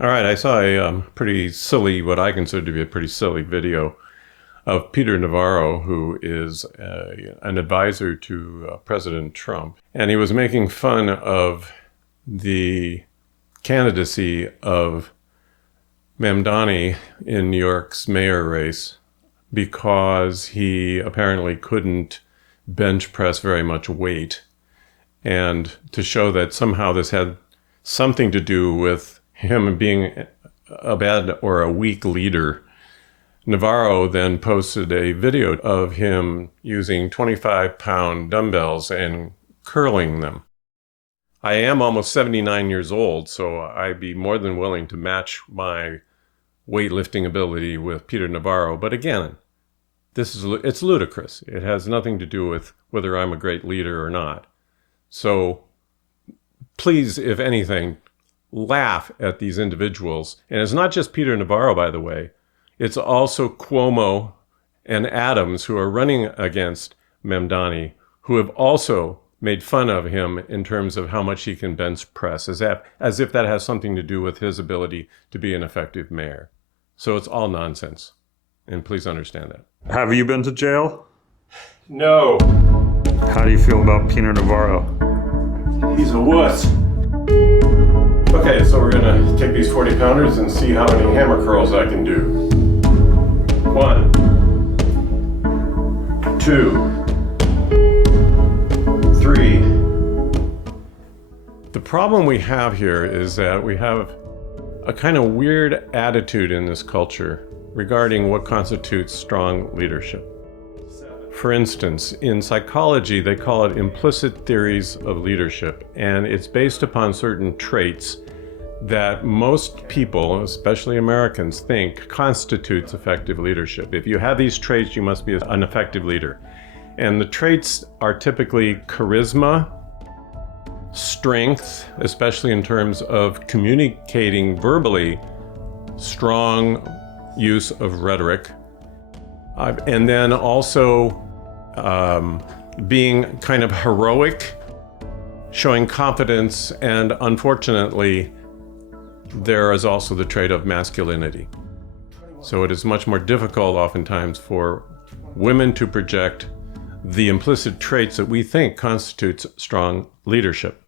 All right, I saw a pretty silly, what I consider to be a pretty silly video of Peter Navarro, who is an advisor to President Trump. And he was making fun of the candidacy of Mamdani in New York's mayor race because he apparently couldn't bench press very much weight. And to show that somehow this had something to do with him being a bad or a weak leader, Navarro then posted a video of him using 25-pound dumbbells and curling them. I am almost 79 years old, so I'd be more than willing to match my weightlifting ability with Peter Navarro. But again, it's ludicrous. It has nothing to do with whether I'm a great leader or not. So please, if anything, laugh at these individuals. And it's not just Peter Navarro, by the way. It's also Cuomo and Adams, who are running against Mamdani, who have also made fun of him in terms of how much he can bench press, as if that has something to do with his ability to be an effective mayor. So it's all nonsense. And please understand that. Have you been to jail? No. How do you feel about Peter Navarro? He's a wuss. Okay, so we're gonna take these 40 pounders and see how many hammer curls I can do. 1, 2, 3. The problem we have here is that we have a kind of weird attitude in this culture regarding what constitutes strong leadership. For instance, in psychology, they call it implicit theories of leadership, and it's based upon certain traits that most people, especially Americans, think constitutes effective leadership. If you have these traits, you must be an effective leader. And the traits are typically charisma, strength, especially in terms of communicating verbally, strong use of rhetoric, and then also being kind of heroic, showing confidence, and unfortunately, there is also the trait of masculinity. So it is much more difficult oftentimes for women to project the implicit traits that we think constitutes strong leadership.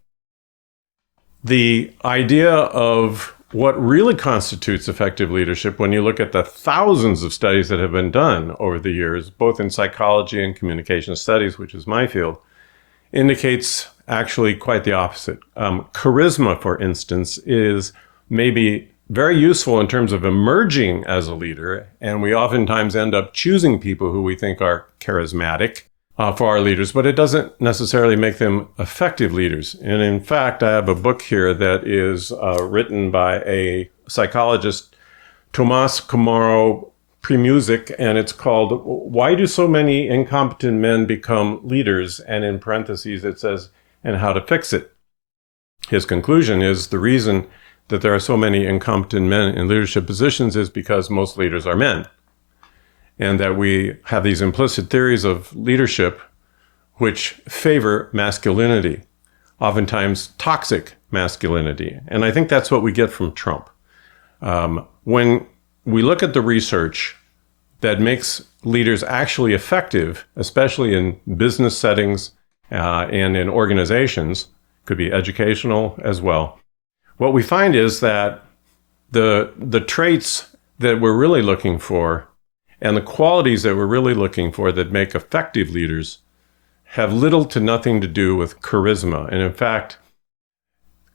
The idea of what really constitutes effective leadership, when you look at the thousands of studies that have been done over the years, both in psychology and communication studies, which is my field, indicates actually quite the opposite. Charisma, for instance, is maybe very useful in terms of emerging as a leader, and we oftentimes end up choosing people who we think are charismatic for our leaders, but it doesn't necessarily make them effective leaders. And in fact, I have a book here that is written by a psychologist, Tomas Comaro Premusic, and it's called "Why Do So Many Incompetent Men Become Leaders?" And in parentheses, it says, "and how to fix it." His conclusion is the reason that there are so many incompetent men in leadership positions is because most leaders are men. And that we have these implicit theories of leadership which favor masculinity, oftentimes toxic masculinity. And I think that's what we get from Trump. When we look at the research that makes leaders actually effective, especially in business settings and in organizations, could be educational as well, what we find is that the traits that we're really looking for and the qualities that we're really looking for that make effective leaders have little to nothing to do with charisma. And in fact,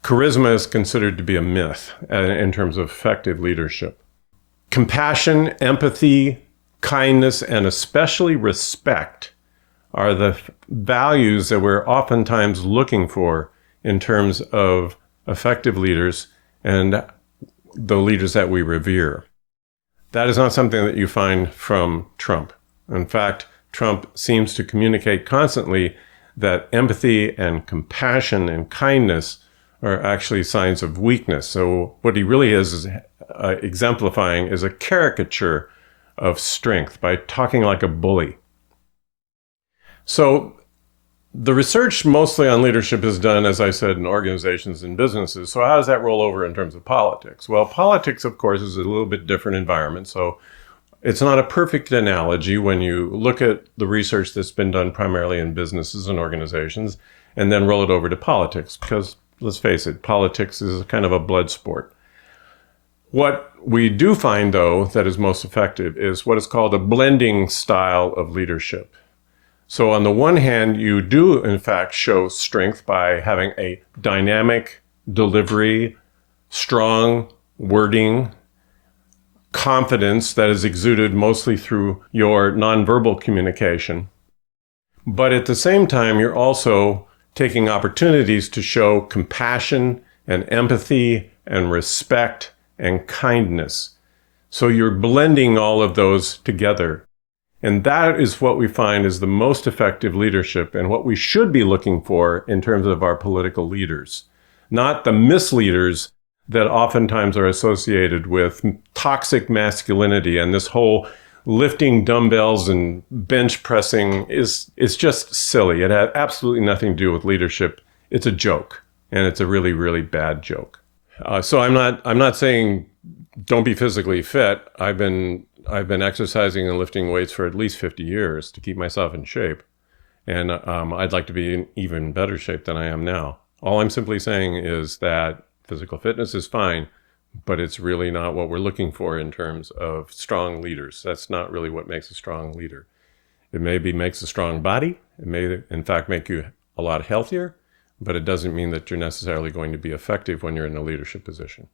charisma is considered to be a myth in terms of effective leadership. Compassion, empathy, kindness, and especially respect are the values that we're oftentimes looking for in terms of effective leaders and the leaders that we revere. That is not something that you find from Trump. In fact, Trump seems to communicate constantly that empathy and compassion and kindness are actually signs of weakness. So what he really is exemplifying is a caricature of strength by talking like a bully. So The research mostly on leadership is done, as I said, in organizations and businesses. So how does that roll over in terms of politics? Well, politics, of course, is a little bit different environment. So it's not a perfect analogy when you look at the research that's been done primarily in businesses and organizations and then roll it over to politics, because let's face it, politics is kind of a blood sport. What we do find, though, that is most effective is what is called a blending style of leadership. So on the one hand, you do, in fact, show strength by having a dynamic delivery, strong wording, confidence that is exuded mostly through your nonverbal communication. But at the same time, you're also taking opportunities to show compassion and empathy and respect and kindness. So you're blending all of those together. And that is what we find is the most effective leadership and what we should be looking for in terms of our political leaders, not the misleaders that oftentimes are associated with toxic masculinity. And this whole lifting dumbbells and bench pressing is just silly. It had absolutely nothing to do with leadership. It's a joke, and it's a really, really bad joke. So I'm not saying don't be physically fit. I've been exercising and lifting weights for at least 50 years to keep myself in shape. And I'd like to be in even better shape than I am now. All I'm simply saying is that physical fitness is fine, but it's really not what we're looking for in terms of strong leaders. That's not really what makes a strong leader. It maybe makes a strong body. It may, in fact, make you a lot healthier, but it doesn't mean that you're necessarily going to be effective when you're in a leadership position.